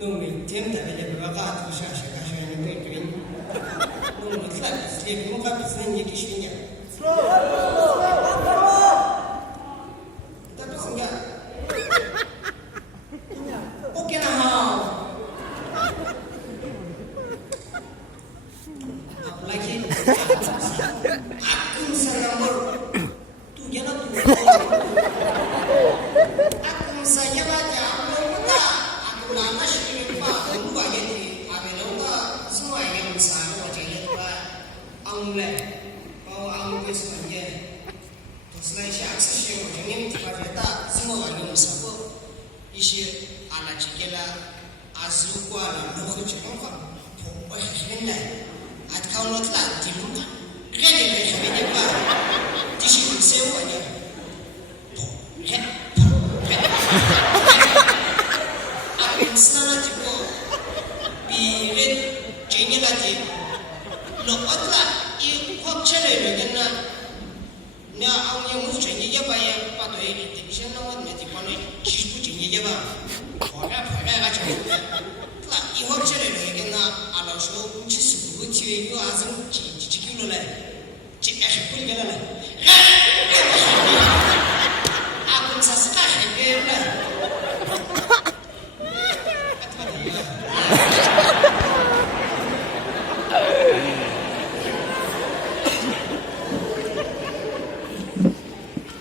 弄每天在那些不要干就下学干学你对对，弄我看也不用干比赛你给学年，但比赛干，OK 了哈。Apalagi akun saya nomor tu jangan tu akun saya baca muda aku lama sekali pak lupa jadi apa lupa semua yang besar wajah lupa anglah bawa anglah semuanya terus lain siapa sih wajah ini tiba tiba semua yang besar isi anak cikela asal kuala lupa cakap apa hendak at kau not lah dibuka kaya ni kami ni pa di sini sewa ni akan sana tibo biret jenis lagi lepas lah i kau cari lagi na ni awak yang mesti jenis je bayar patut ini di sini awak ni tiba ni cipu jenis je bah orang macam ni lah i kau cari lagi na alam so cipu 지금 이거 아주 지키기로래 지키기로래 아군 사스가 해결래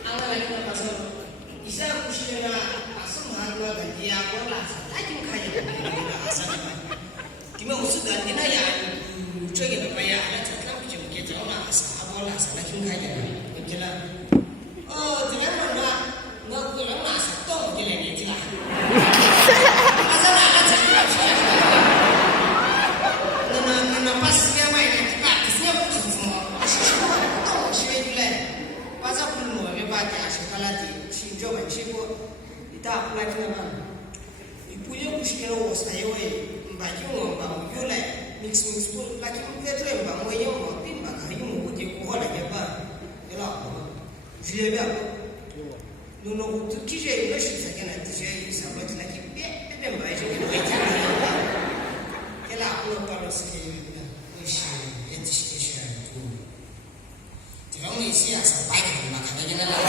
아나라이나 가서 이사 구시려나 아스마르와 디아고라 사타긴 가야 아사나 디마 우스가 니나야 저기 봐야 나 잠깐 좀 이렇게 들어나 사고라 사긴 가야 이제라 지금 너 그런 나서 또 이제 얘기지라 아사나 나 잠깐 너는 파스야 많이 가 그냥 무슨 또 쉬어줄래 맞아 불러 왜 봐야 시발라지 신조만 치고 이따 플라이트나 이 부여 구시로 사요에 바기용 방 요래 mix pun lagi kita tu yang bang wayang mau tim bang hari mau buat kau lagi apa, yalah, jadi apa? Nuno tu kisah itu sih sekarang nanti saya sahabat lagi bem baik jadi baik. Yalah, aku kalau sekali kita, usia itu sih tu. Jangan ni sih asal baik tu makan aja lah.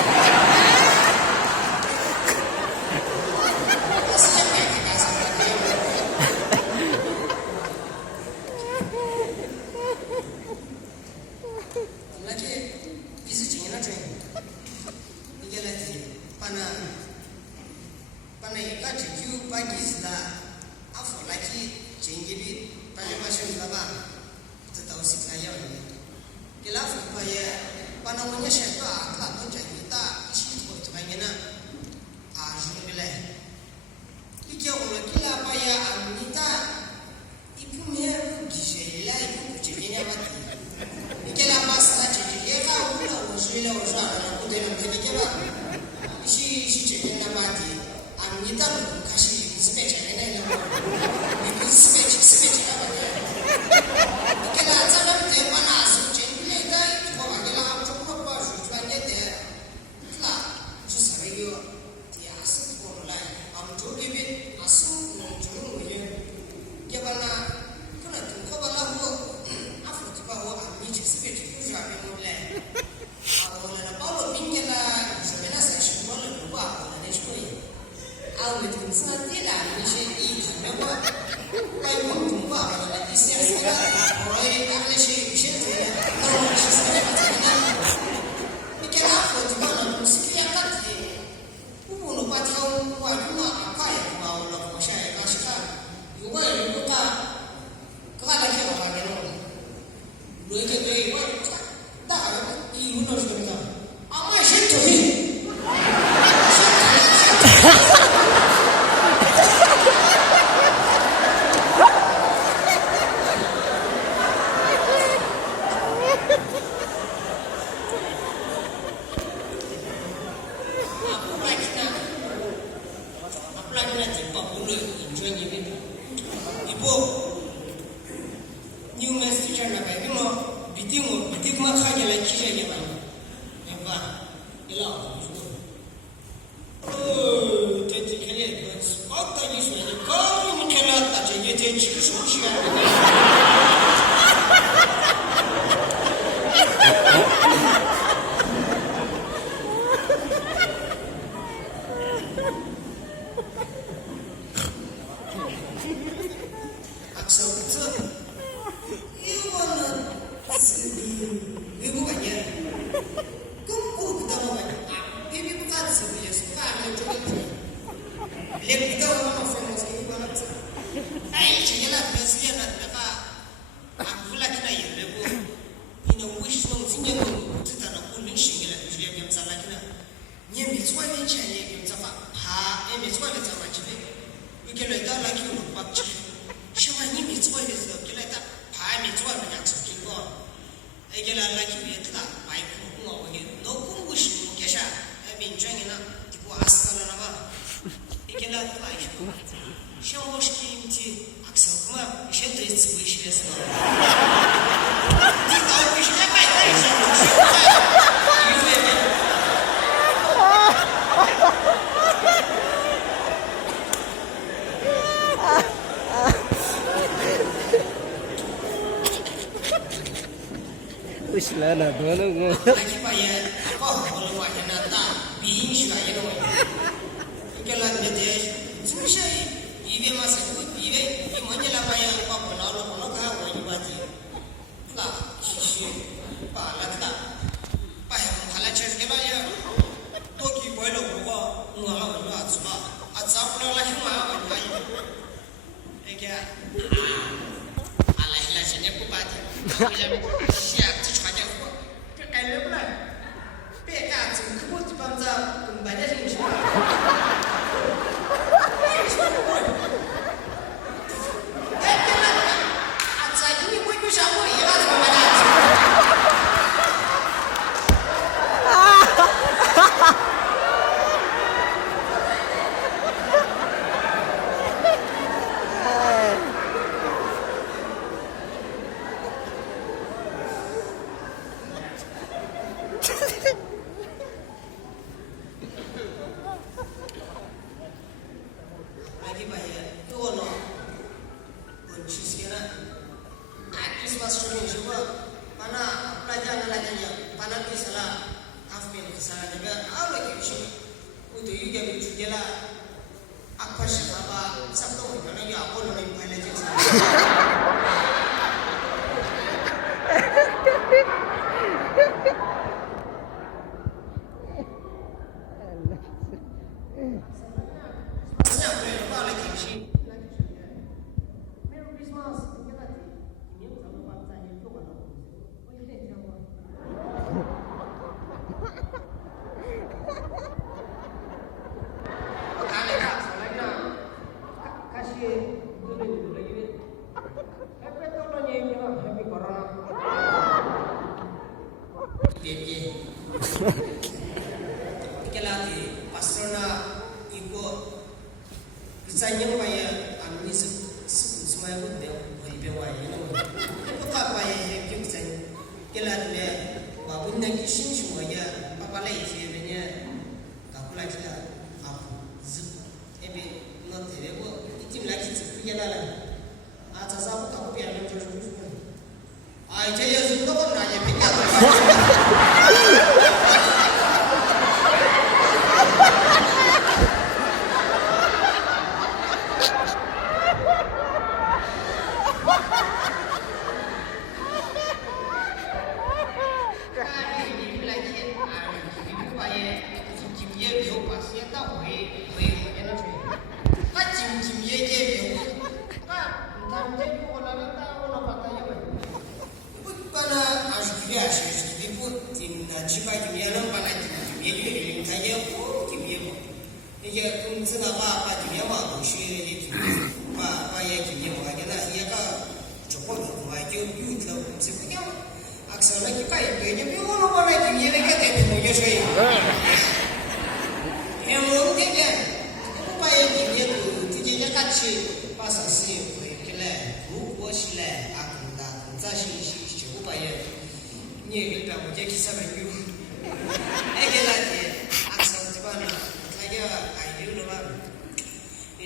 New message na ba mo biting mo kaya la kisha ye ba ba ila oh tete kale ko spot ta ni so ye ko ni kala 大姐姐这几个手续啊。Usilana dona go. Lagi payah, kau kalau payah nata, bihin siya yun mo. Ikalan niya dia, sumisya ibe masa ko ibe, imanya lang payah pa panalo ka wani bati. La, sisi, pala ta. Payah kala church ke baya. Toki boy lo ko ngala wani atsuba. Atsa pula lagi ma wani. Eka. Ala hila sene ko bati. Siap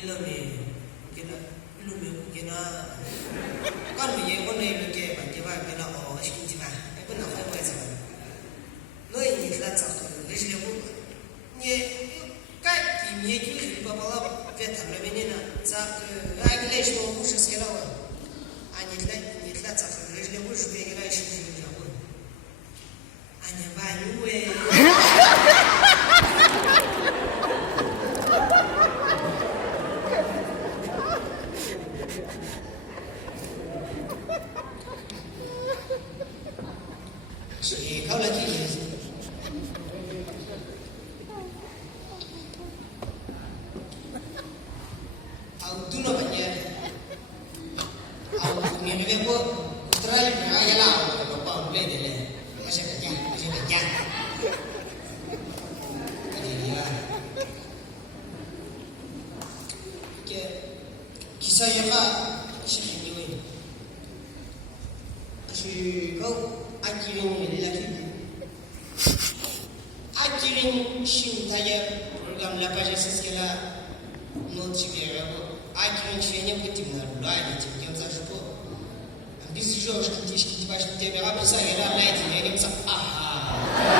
Ilome, kena ilome 되나? 깐 위에 오늘 이렇게 만져봐 내가 시키지 마. 이거 나 회고에서. 너희 이틀 잡고 그러시려고. 예, 까이 뒤에 길 봐봐. 왜 담배면이나 자그 아이글레이션 무슨 세라고. 아니 이틀 잡고 그러시려고 주변에 시키려고. 아니 많이 왜?是靠了几年。Aku tu nak banyak. Aku punya ni pun try nak jalan. Bapa boleh deh. Masih kerja. Jadi kisah yang sih ni. Asyik kau akhirnya lelaki. Akhirnya cintanya program lepas sekolah. Ночью я один член потемнел, да, этим тем зашел. Без жёстоких тебя описали, да, найти, я не ага.